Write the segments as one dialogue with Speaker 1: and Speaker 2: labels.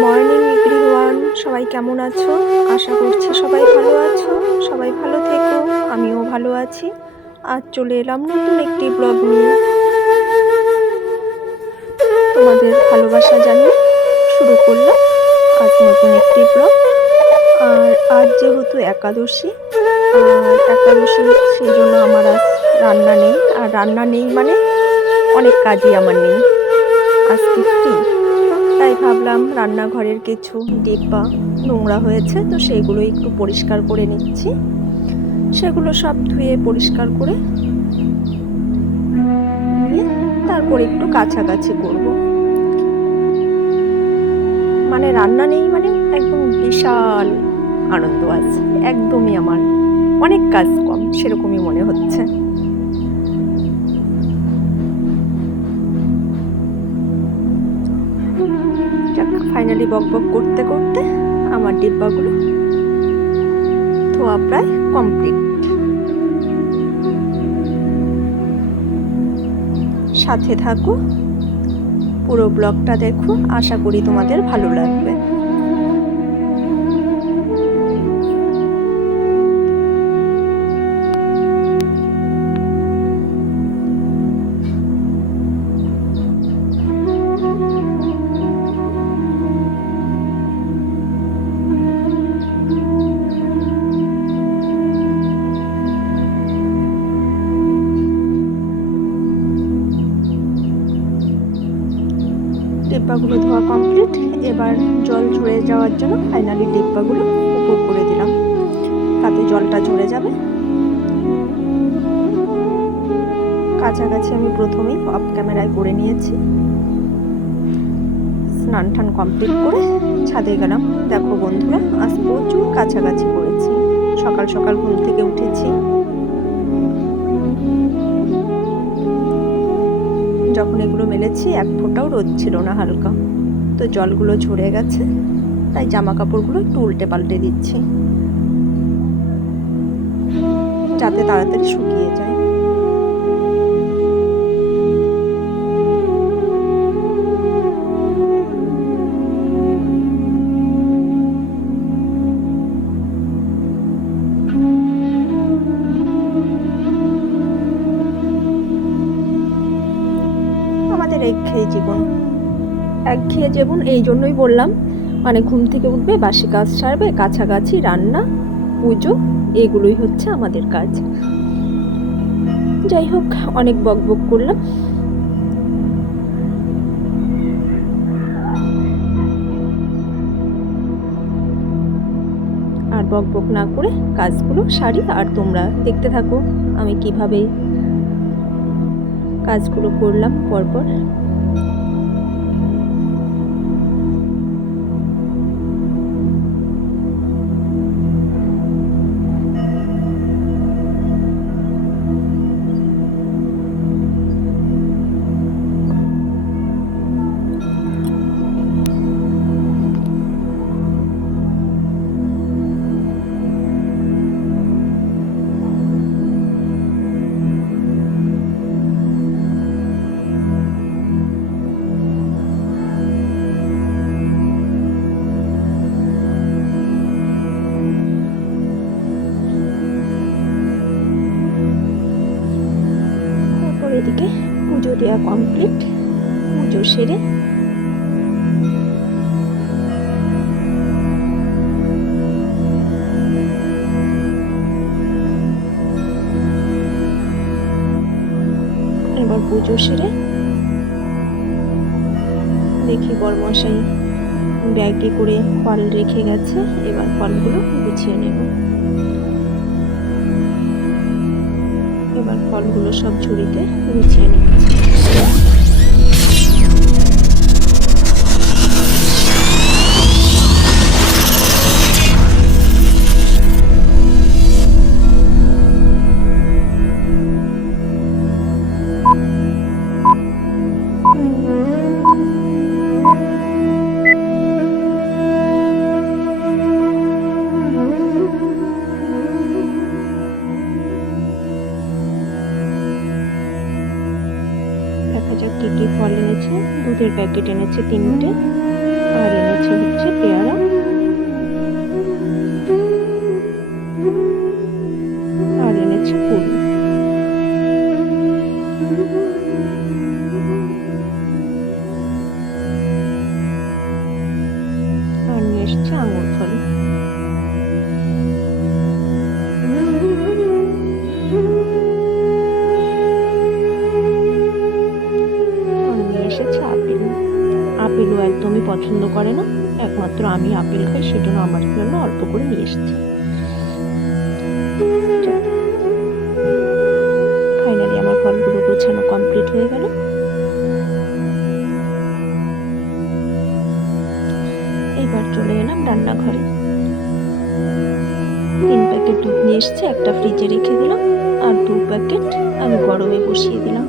Speaker 1: Morning, everyone. সবাই কেমন আছো? আশা করছি সবাই ভালো আছো। সবাই ভালো থেকো, আমিও ভালো আছি। আজ চলে এলাম নতুন একটি ব্লগ নিয়ে। তোমাদের ভালোবাসা জানিয়ে শুরু করলাম আজ নতুন একটি ব্লগ। আর আজ যেহেতু একাদশী, আর একাদশী সেই জন্য আমার আজ রান্না নেই। আর রান্না নেই মানে অনেক কাজই আমার নেই। আজকে ফ্রি তাই ভাবলাম রান্নাঘরের কিছু ডিব্বা, নোংরা হয়েছে, তো সেইগুলো একটু পরিষ্কার করে নিচ্ছি। সেগুলো সব ধুয়ে পরিষ্কার করে তারপর একটু কাছাকাছি করব। মানে রান্না নেই মানে একদম বিশাল আনন্দ আছে, একদমই আমার। অনেক কাজ কম, সেরকমই মনে হচ্ছে। ফাইনালি বক বক করতে করতে আমার ডিব্বাগুলো ধোয়া প্রায় কমপ্লিট সাথে থাকো, পুরো ব্লগটা দেখো, আশা করি তোমাদের ভালো লাগবে। ডিব্বাগুলো ধোয়া কমপ্লিট এবার জল ঝরে যাওয়ার জন্য ফাইনালি ডিব্বাগুলো উপর করে দিলাম। তাতে জলটা ঝরে যাবে। কাছাকাছি আমি প্রথমেই অফ ক্যামেরায় করে নিয়েছি। স্নান টান কমপ্লিট করে ছাদে গেলাম। দেখো বন্ধুরা, আজ প্রচুর কাছাকাছি করেছি। সকাল সকাল ঘুম থেকে উঠেছি। যখন এগুলো মেলেছি, এক ফোঁটাও রোদ ছিল না হালকা। তো জলগুলো ঝরে গেছে, তাই জামা কাপড়গুলো একটু উল্টে পাল্টে দিচ্ছি। যাতে তাড়াতাড়ি শুকিয়ে যায়। জীবন। একঘেয়ে জীবন এই জন্যই বললাম মানে ঘুম থেকে উঠবে, বাসি কাজ সারবে, কাছাকাছি রান্না, পুজো, এগুলোই হচ্ছে আমাদের কাজ। যাই হোক, অনেক বক বক করলাম। আর বক বক না করে কাজগুলো সারি, আর তোমরা দেখতে থাকো আমি কীভাবে কাজগুলো করলাম পরপর। এদিকে পুজো দেওয়া কমপ্লিট পুজো সেরে এবার পুজো সেরে দেখি বরমশাই ব্যাগে করে ফল রেখে গেছে, এবার ফলগুলো গুছিয়ে নেব। এবার ফলগুলো সব ঝুড়িতে গুছিয়ে নিচ্ছি। দুধের প্যাকেট এনেছে তিনটে আর এনেছে আপেলও একদমই পছন্দ করে না। একমাত্র আমি আপেল খাই, সেজন্য আমার জন্য অল্প করে নিয়ে এসেছি। ফাইনালি আমার ফলগুলো গোছানো কমপ্লিট হয়ে গেল। এবার চলে এলাম রান্নাঘরে। তিন প্যাকেট দুধ নিয়ে এসেছি, একটা ফ্রিজে রেখে দিলাম, আর দু প্যাকেট আমি গরমে বসিয়ে দিলাম।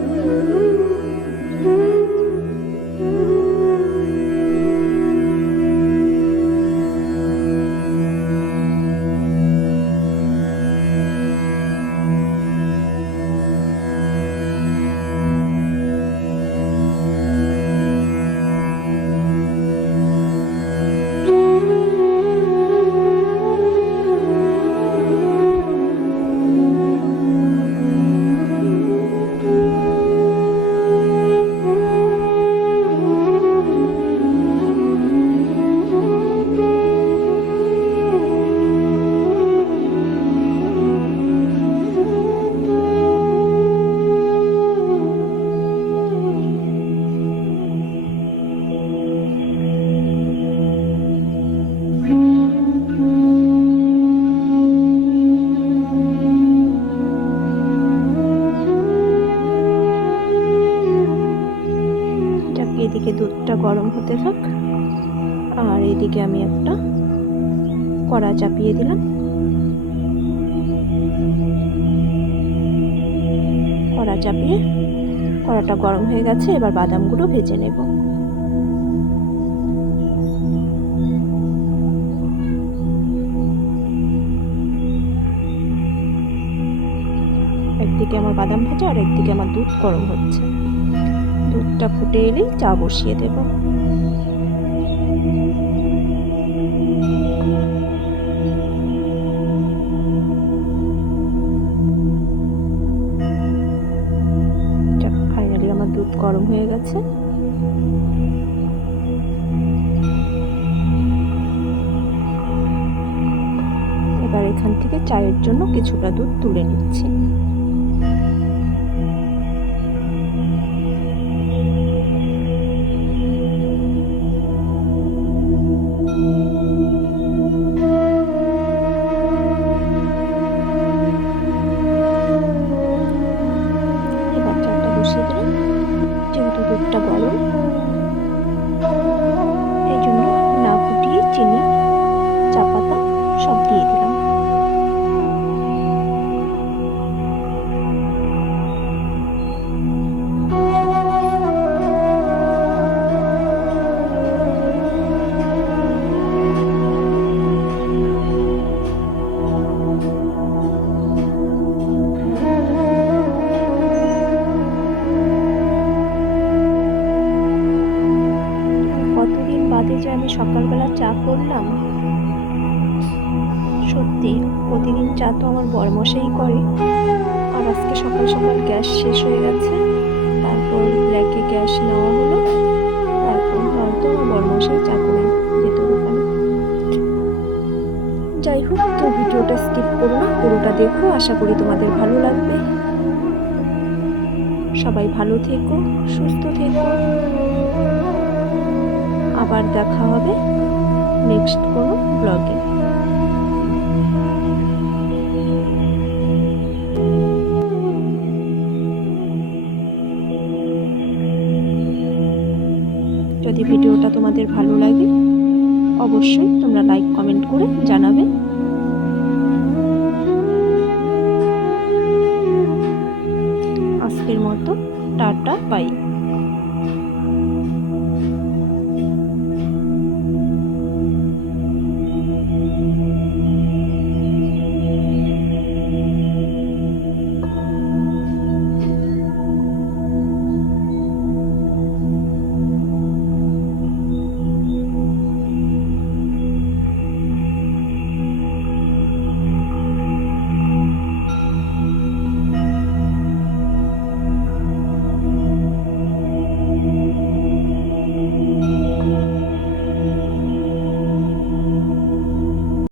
Speaker 1: হতে থাক। আর এদিকে আমি একটা কড়া চাপিয়ে দিলাম। কড়া চাপিয়ে কড়াটা গরম হয়ে গেছে, এবার বাদামগুলো ভেজে নেব। একদিকে আমার বাদাম ভাজা আর একদিকে আমার দুধ গরম হচ্ছে। দুধটা ফুটে এলেই চা বসিয়ে দেব। ফাইনালি আমার দুধ গরম হয়ে গেছে। এবার এখান থেকে চায়ের জন্য কিছুটা দুধ তুলে নিচ্ছি। কতদিন যে আমি সকালবেলা চা করলাম। সত্যি, প্রতিদিন চা তো আমার বরমশাই করে। আর আজকে সকাল সকাল গ্যাস শেষ হয়ে গেছে। তারপর ব্ল্যাকে গ্যাস নেওয়া হলো। তারপর হয়তো আমার বরমশাই চা করে যেত দোকানে যাই হোক, তো ভিডিওটা স্কিপ করো না। পুরোটা দেখো, আশা করি তোমাদের ভালো লাগবে। সবাই ভালো থেকো, সুস্থ থেকো। আবার দেখা হবে নেক্সট কোনো ব্লগে। যদি ভিডিওটা তোমাদের ভালো লাগে, অবশ্যই তোমরা লাইক, কমেন্ট করে জানাবে। আজকের মতো, টাটা, বাই।